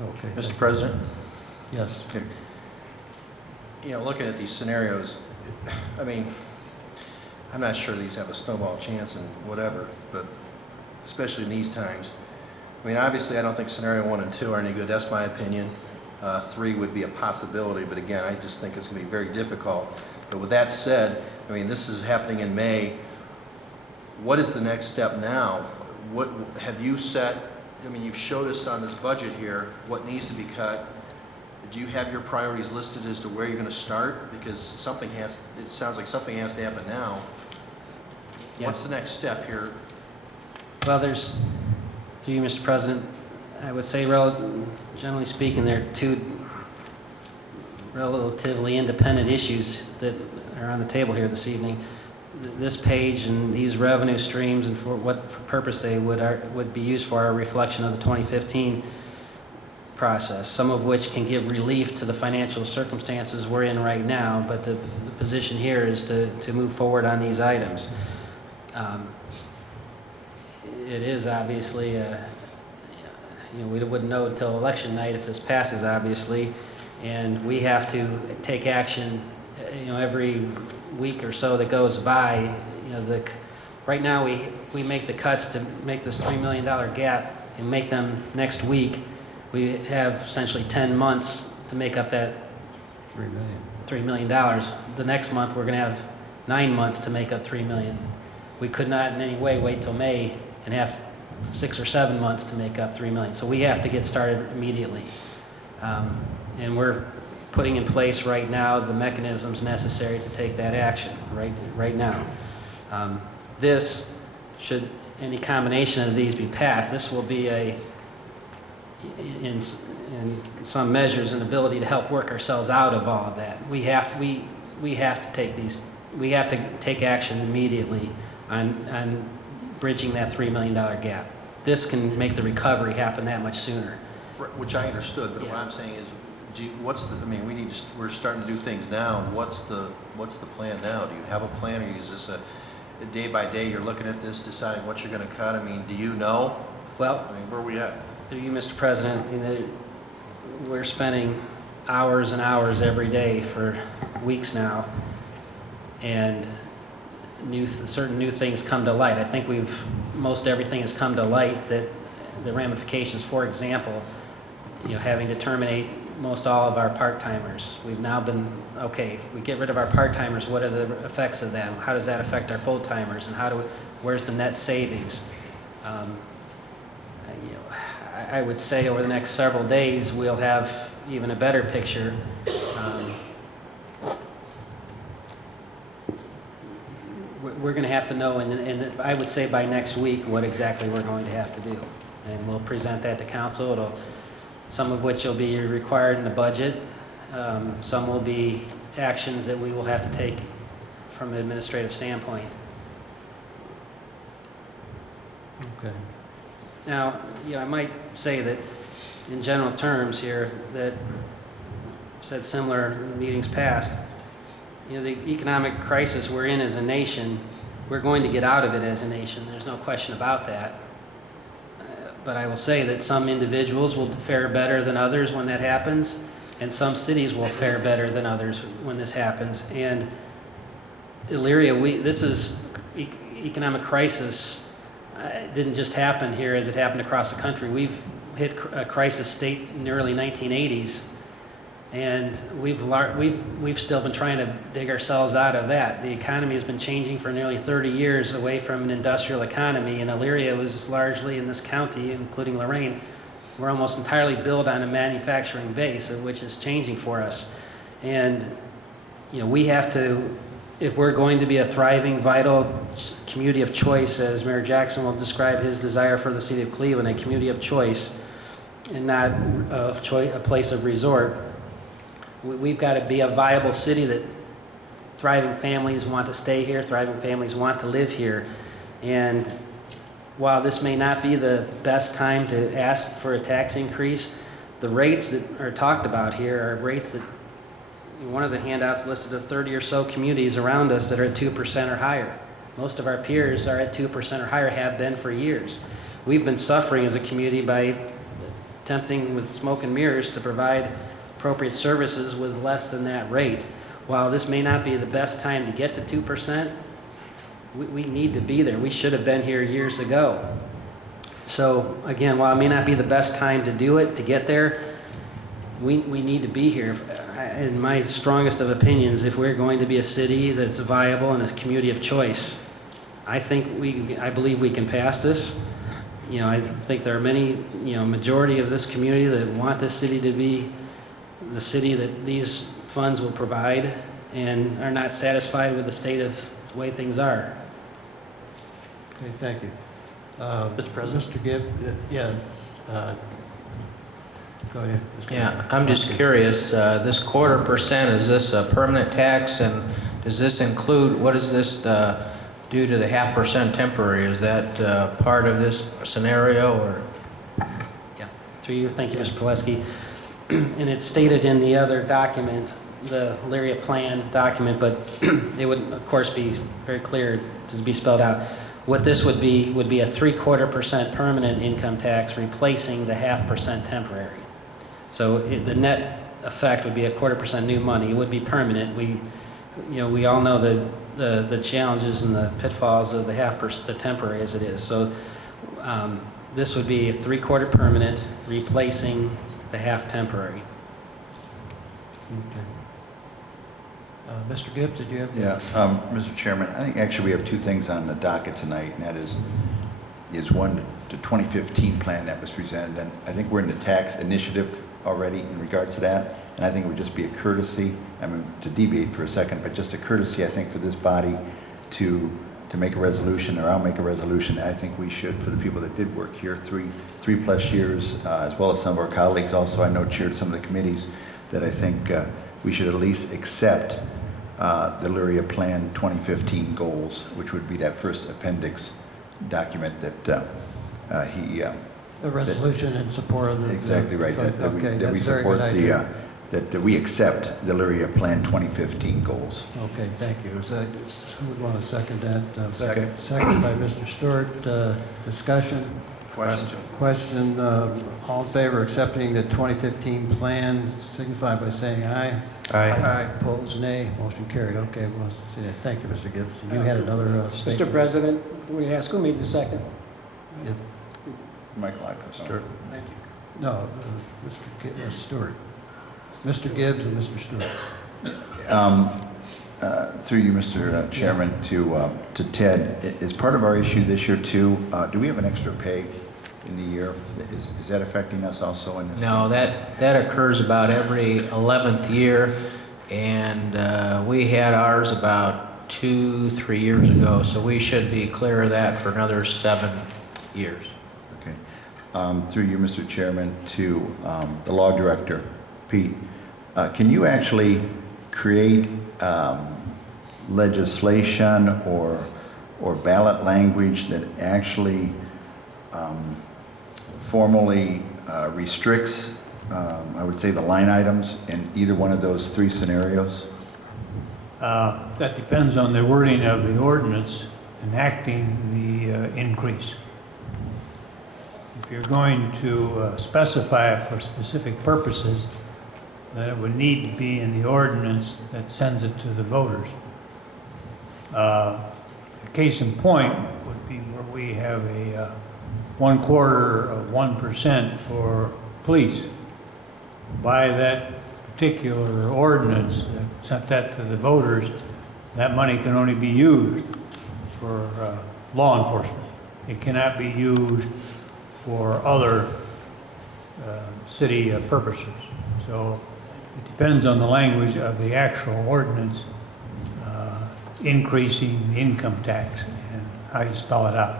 Okay. Mr. President? Yes. You know, looking at these scenarios, I mean, I'm not sure these have a snowball chance and whatever, but especially in these times. I mean, obviously, I don't think scenario 1 and 2 are any good. That's my opinion. 3 would be a possibility, but again, I just think it's going to be very difficult. But with that said, I mean, this is happening in May. What is the next step now? What have you set? I mean, you've showed us on this budget here what needs to be cut. Do you have your priorities listed as to where you're going to start? Because something has, it sounds like something has to happen now. Yes. What's the next step here? Well, there's, through you, Mr. President, I would say, generally speaking, there are two relatively independent issues that are on the table here this evening. This page and these revenue streams and for what purpose they would be used for are a reflection of the 2015 process, some of which can give relief to the financial circumstances we're in right now, but the position here is to move forward on these items. It is obviously, you know, we wouldn't know until election night if this passes, obviously, and we have to take action, you know, every week or so that goes by. You know, right now if we make the cuts to make this $3 million gap and make them next week, we have essentially 10 months to make up that $3 million. The next month we're going to have 9 months to make up $3 million. We could not in any way wait till May and have 6 or 7 months to make up $3 million. So we have to get started immediately. And we're putting in place right now the mechanisms necessary to take that action right now. This, should any combination of these be passed, this will be in some measures an ability to help work ourselves out of all of that. We have to take action immediately on bridging that $3 million gap. This can make the recovery happen that much sooner. Which I understood, but Yeah. what I'm saying is, I mean, we're starting to do things now. What's the plan now? Do you have a plan, or is this a day by day you're looking at this, deciding what you're going to cut? I mean, do you know? Well, I mean, where are we at? through you, Mr. President, we're spending hours and hours every day for weeks now, and certain new things come to light. I think most everything has come to light, that the ramifications, for example, you know, having to terminate most all of our part-timers. We've now been, okay, if we get rid of our part-timers, what are the effects of that? How does that affect our full-timers, and where's the net savings? You know, I would say over the next several days we'll have even a better picture. We're going to have to know, and I would say by next week, what exactly we're going to have to do. And we'll present that to council. Some of which will be required in the budget. Some will be actions that we will have to take from an administrative standpoint. Okay. Now, you know, I might say that in general terms here, that I've said similar in meetings past, you know, the economic crisis we're in as a nation, we're going to get out of it as a nation. There's no question about that. But I will say that some individuals will fare better than others when that happens, and some cities will fare better than others when this happens. And Elyria, this is economic crisis. Didn't just happen here as it happened across the country. We've hit a crisis state in the early 1980s, and we've still been trying to dig ourselves out of that. The economy has been changing for nearly 30 years away from an industrial economy, and Elyria was largely in this county, including Lorraine. We're almost entirely built on a manufacturing base, which is changing for us. And you know, we have to, if we're going to be a thriving, vital community of choice, as Mayor Jackson will describe his desire for the city of Cleveland, a community of choice and not a place of resort, we've got to be a viable city that thriving families want to stay here, thriving families want to live here. And while this may not be the best time to ask for a tax increase, the rates that are talked about here are rates that, one of the handouts listed of 30 or so communities around us that are at 2% or higher. Most of our peers are at 2% or higher, have been for years. We've been suffering as a community by attempting with smoke and mirrors to provide appropriate services with less than that rate. While this may not be the best time to get to 2%, we need to be there. We should have been here years ago. So again, while it may not be the best time to do it, to get there, we need to be here. In my strongest of opinions, if we're going to be a city that's viable and a community of choice, I believe we can pass this. You know, I think there are many, majority of this community that want this city to be the city that these funds will provide and are not satisfied with the state of the way things are. Okay, thank you. Mr. President? Mr. Gibb, yes. Go ahead. Mr. Yeah, I'm just curious, this 1/4%, is this a permanent tax, and does this include, what does this do to the 0.5% temporary? Is that part of this scenario, or? Yeah, through you, thank you, Mr. Pileski. And it's stated in the other document, the Elyria plan document, but it would, of course, be very clear to be spelled out. What this would be a 3/4% permanent income tax replacing the 0.5% temporary. So the net effect would be a 1/4% new money. It would be permanent. We all know the challenges and the pitfalls of the 0.5% the temporary as it is. So this would be a 3/4 permanent replacing the 1/2 temporary. Okay. Mr. Gibbs, did you have? Yeah, Mr. Chairman, I think actually we have two things on the docket tonight, and that is one, the 2015 plan that was presented, and I think we're in the tax initiative already in regards to that, and I think it would just be a courtesy, I mean, to deviate for a second, but just a courtesy, I think, for this body to make a resolution, or I'll make a resolution. I think we should, for the people that did work here 3+ years, as well as some of our colleagues also, I know chaired some of the committees, that I think we should at least accept the Elyria Plan 2015 goals, which would be that first appendix document that he... A resolution in support of the... Exactly right. That we that's a very support good idea. that we accept the Elyria Plan 2015 goals. Okay, thank you. Who would want to second that? Second. Second by Mr. Stewart. Discussion? Question. All in favor of accepting the 2015 plan, signify by saying aye. Aye. Opposed, nay. Motion carried. Okay, we'll see that. Thank you, Mr. Gibbs. You had another statement. Mr. President, we ask who made the second? Yes. Michael Ackles. Thank you. No, Mr. Stewart. Mr. Gibbs and Mr. Stewart. Through you, Mr. Chairman, to Ted, is part of our issue this year too, do we have an extra pay in the year? Is that affecting us also in this? No, that occurs about every 11th year, and we had ours about 2-3 years ago, so we should be clear of that for another 7 years. Okay. Through you, Mr. Chairman, to the law director, Pete, can you actually create legislation or ballot language that actually formally restricts, I would say, the line items in either one of those 3 scenarios? That depends on the wording of the ordinance enacting the increase. If you're going to specify it for specific purposes, then it would need to be in the ordinance that sends it to the voters. A case in point would be where we have a 1/4 of 1% for police. By that particular ordinance that sent that to the voters, that money can only be used for law enforcement. It cannot be used for other city purposes. So it depends on the language of the actual ordinance increasing the income tax and how you spell it out.